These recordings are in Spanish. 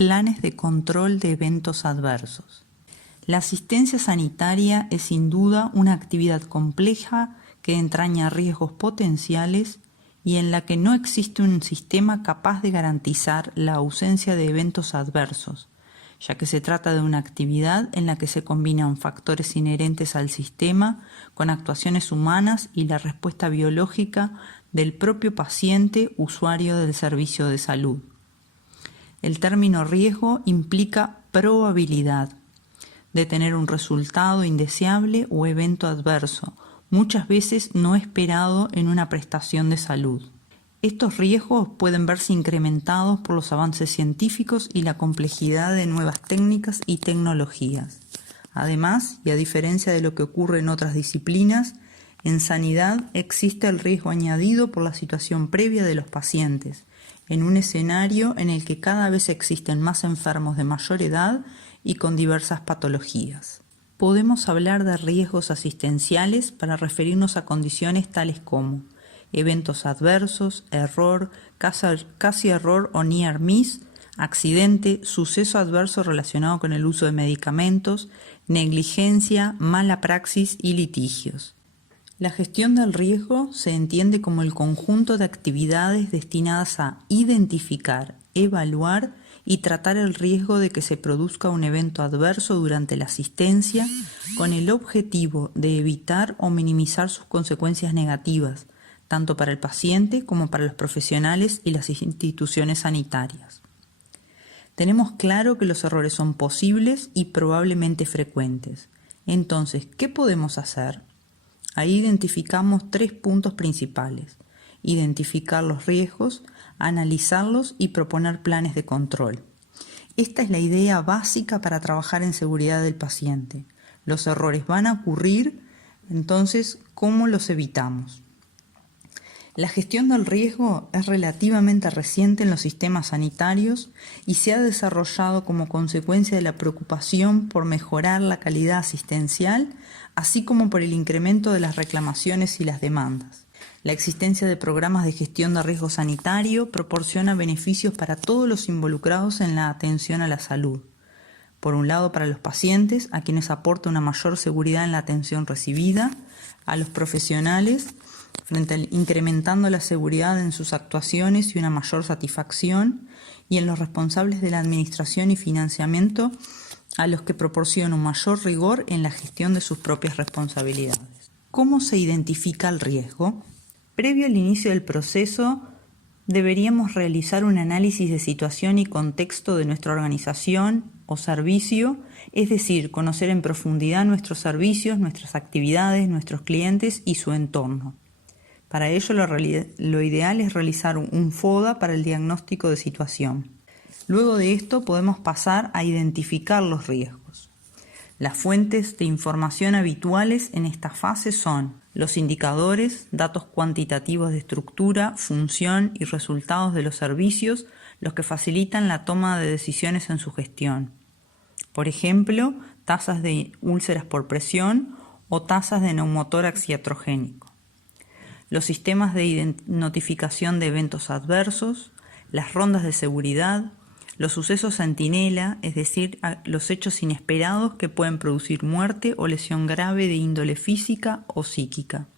planes de control de eventos adversos. La asistencia sanitaria es sin duda una actividad compleja que entraña riesgos potenciales y en la que no existe un sistema capaz de garantizar la ausencia de eventos adversos, ya que se trata de una actividad en la que se combinan factores inherentes al sistema con actuaciones humanas y la respuesta biológica del propio paciente usuario del servicio de salud. El término riesgo implica probabilidad de tener un resultado indeseable o evento adverso, muchas veces no esperado en una prestación de salud. Estos riesgos pueden verse incrementados por los avances científicos y la complejidad de nuevas técnicas y tecnologías. Además, y a diferencia de lo que ocurre en otras disciplinas, en sanidad existe el riesgo añadido por la situación previa de los pacientes, en un escenario en el que cada vez existen más enfermos de mayor edad y con diversas patologías. Podemos hablar de riesgos asistenciales para referirnos a condiciones tales como eventos adversos, error, casi error o near miss, accidente, suceso adverso relacionado con el uso de medicamentos, negligencia, mala praxis y litigios. La gestión del riesgo se entiende como el conjunto de actividades destinadas a identificar, evaluar y tratar el riesgo de que se produzca un evento adverso durante la asistencia con el objetivo de evitar o minimizar sus consecuencias negativas, tanto para el paciente como para los profesionales y las instituciones sanitarias. Tenemos claro que los errores son posibles y probablemente frecuentes. Entonces, ¿qué podemos hacer? Ahí identificamos 3 puntos principales: identificar los riesgos, analizarlos y proponer planes de control. Esta es la idea básica para trabajar en seguridad del paciente. Los errores van a ocurrir, entonces, ¿cómo los evitamos? La gestión del riesgo es relativamente reciente en los sistemas sanitarios y se ha desarrollado como consecuencia de la preocupación por mejorar la calidad asistencial, así como por el incremento de las reclamaciones y las demandas. La existencia de programas de gestión de riesgo sanitario proporciona beneficios para todos los involucrados en la atención a la salud. Por un lado, para los pacientes, a quienes aporta una mayor seguridad en la atención recibida, a los profesionales, incrementando la seguridad en sus actuaciones y una mayor satisfacción, y en los responsables de la administración y financiamiento, a los que proporciona un mayor rigor en la gestión de sus propias responsabilidades. ¿Cómo se identifica el riesgo? Previo al inicio del proceso, deberíamos realizar un análisis de situación y contexto de nuestra organización o servicio, es decir, conocer en profundidad nuestros servicios, nuestras actividades, nuestros clientes y su entorno. Para ello, lo ideal es realizar un FODA para el diagnóstico de situación. Luego de esto podemos pasar a identificar los riesgos. Las fuentes de información habituales en esta fase son los indicadores, datos cuantitativos de estructura, función y resultados de los servicios, los que facilitan la toma de decisiones en su gestión. Por ejemplo, tasas de úlceras por presión o tasas de neumotórax iatrogénico. Los sistemas de notificación de eventos adversos, las rondas de seguridad, los sucesos centinela, es decir, los hechos inesperados que pueden producir muerte o lesión grave de índole física o psíquica,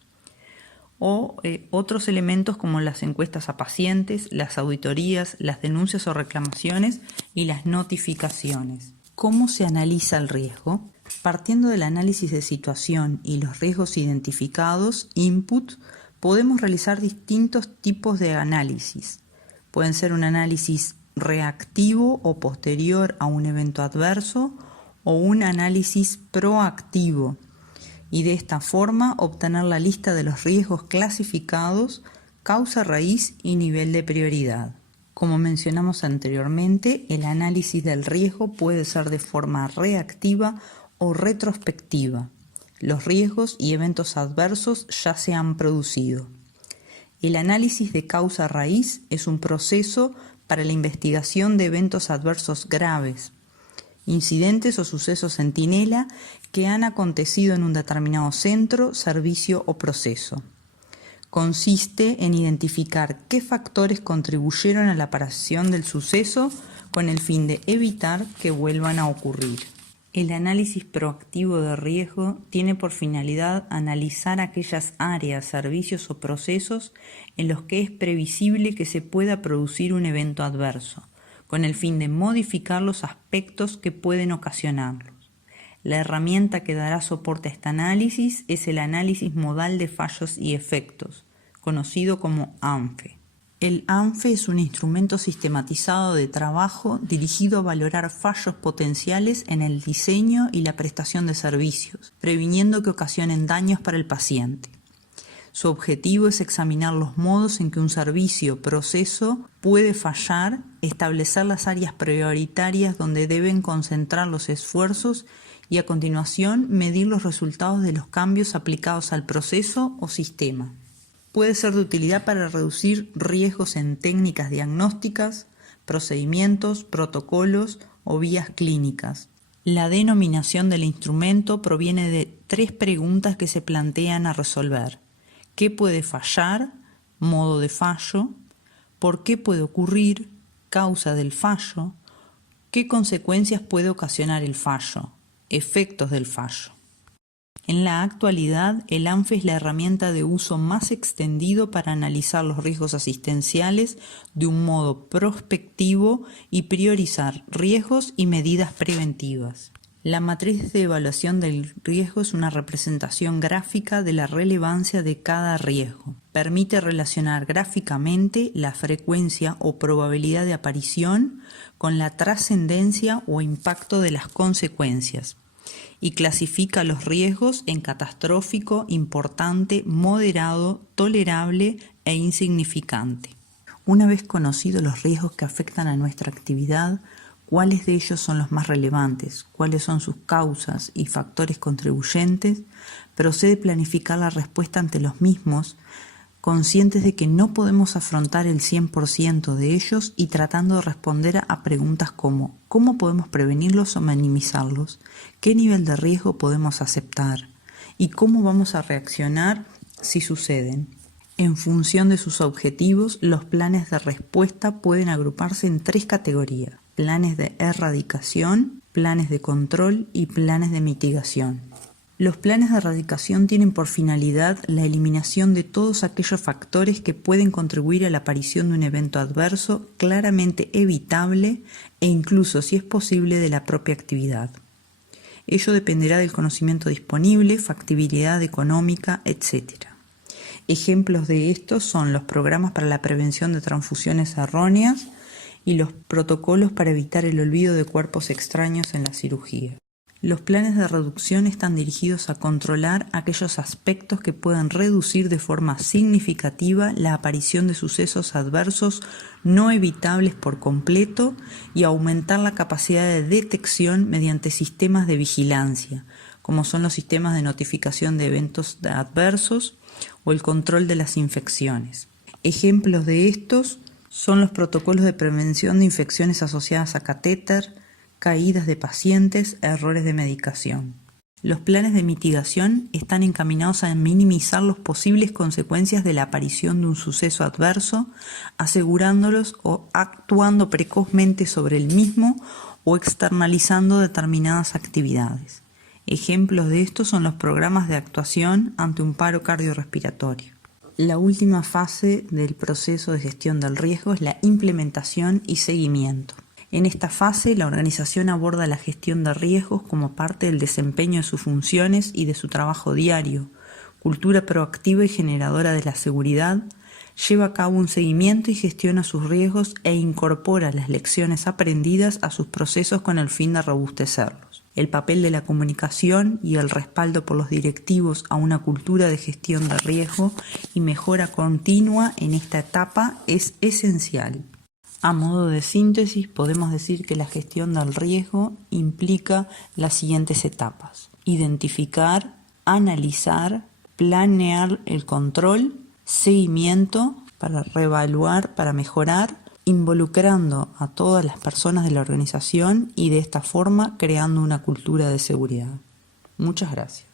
o otros elementos como las encuestas a pacientes, las auditorías, las denuncias o reclamaciones y las notificaciones. ¿Cómo se analiza el riesgo? Partiendo del análisis de situación y los riesgos identificados, input, podemos realizar distintos tipos de análisis. Pueden ser un análisis reactivo o posterior a un evento adverso o un análisis proactivo y de esta forma obtener la lista de los riesgos clasificados, causa raíz y nivel de prioridad. Como mencionamos anteriormente, el análisis del riesgo puede ser de forma reactiva o retrospectiva. Los riesgos y eventos adversos ya se han producido. El análisis de causa raíz es un proceso para la investigación de eventos adversos graves, incidentes o sucesos centinela que han acontecido en un determinado centro, servicio o proceso. Consiste en identificar qué factores contribuyeron a la aparición del suceso con el fin de evitar que vuelvan a ocurrir. El análisis proactivo de riesgo tiene por finalidad analizar aquellas áreas, servicios o procesos en los que es previsible que se pueda producir un evento adverso, con el fin de modificar los aspectos que pueden ocasionarlos. La herramienta que dará soporte a este análisis es el análisis modal de fallos y efectos, conocido como ANFE. El ANFE es un instrumento sistematizado de trabajo dirigido a valorar fallos potenciales en el diseño y la prestación de servicios, previniendo que ocasionen daños para el paciente. Su objetivo es examinar los modos en que un servicio o proceso puede fallar, establecer las áreas prioritarias donde deben concentrar los esfuerzos y a continuación medir los resultados de los cambios aplicados al proceso o sistema. Puede ser de utilidad para reducir riesgos en técnicas diagnósticas, procedimientos, protocolos o vías clínicas. La denominación del instrumento proviene de 3 preguntas que se plantean a resolver. ¿Qué puede fallar? Modo de fallo. ¿Por qué puede ocurrir? Causa del fallo. ¿Qué consecuencias puede ocasionar el fallo? Efectos del fallo. En la actualidad, el ANFE es la herramienta de uso más extendido para analizar los riesgos asistenciales de un modo prospectivo y priorizar riesgos y medidas preventivas. La matriz de evaluación del riesgo es una representación gráfica de la relevancia de cada riesgo. Permite relacionar gráficamente la frecuencia o probabilidad de aparición con la trascendencia o impacto de las consecuencias, y clasifica los riesgos en catastrófico, importante, moderado, tolerable e insignificante. Una vez conocidos los riesgos que afectan a nuestra actividad, cuáles de ellos son los más relevantes, cuáles son sus causas y factores contribuyentes, procede a planificar la respuesta ante los mismos, conscientes de que no podemos afrontar el 100% de ellos y tratando de responder a preguntas como ¿cómo podemos prevenirlos o minimizarlos? ¿Qué nivel de riesgo podemos aceptar? ¿Y cómo vamos a reaccionar si suceden? En función de sus objetivos, los planes de respuesta pueden agruparse en 3 categorías: planes de erradicación, planes de control y planes de mitigación. Los planes de erradicación tienen por finalidad la eliminación de todos aquellos factores que pueden contribuir a la aparición de un evento adverso claramente evitable e incluso, si es posible, de la propia actividad. Ello dependerá del conocimiento disponible, factibilidad económica, etc. Ejemplos de estos son los programas para la prevención de transfusiones erróneas y los protocolos para evitar el olvido de cuerpos extraños en la cirugía. Los planes de reducción están dirigidos a controlar aquellos aspectos que puedan reducir de forma significativa la aparición de sucesos adversos no evitables por completo y aumentar la capacidad de detección mediante sistemas de vigilancia, como son los sistemas de notificación de eventos adversos o el control de las infecciones. Ejemplos de estos son los protocolos de prevención de infecciones asociadas a catéter, caídas de pacientes, errores de medicación. Los planes de mitigación están encaminados a minimizar las posibles consecuencias de la aparición de un suceso adverso, asegurándolos o actuando precozmente sobre el mismo o externalizando determinadas actividades. Ejemplos de estos son los programas de actuación ante un paro cardiorrespiratorio. La última fase del proceso de gestión del riesgo es la implementación y seguimiento. En esta fase, la organización aborda la gestión de riesgos como parte del desempeño de sus funciones y de su trabajo diario, cultura proactiva y generadora de la seguridad, lleva a cabo un seguimiento y gestiona sus riesgos e incorpora las lecciones aprendidas a sus procesos con el fin de robustecerlos. El papel de la comunicación y el respaldo por los directivos a una cultura de gestión de riesgo y mejora continua en esta etapa es esencial. A modo de síntesis, podemos decir que la gestión del riesgo implica las siguientes etapas: identificar, analizar, planear el control, seguimiento para reevaluar, para mejorar, involucrando a todas las personas de la organización y de esta forma creando una cultura de seguridad. Muchas gracias.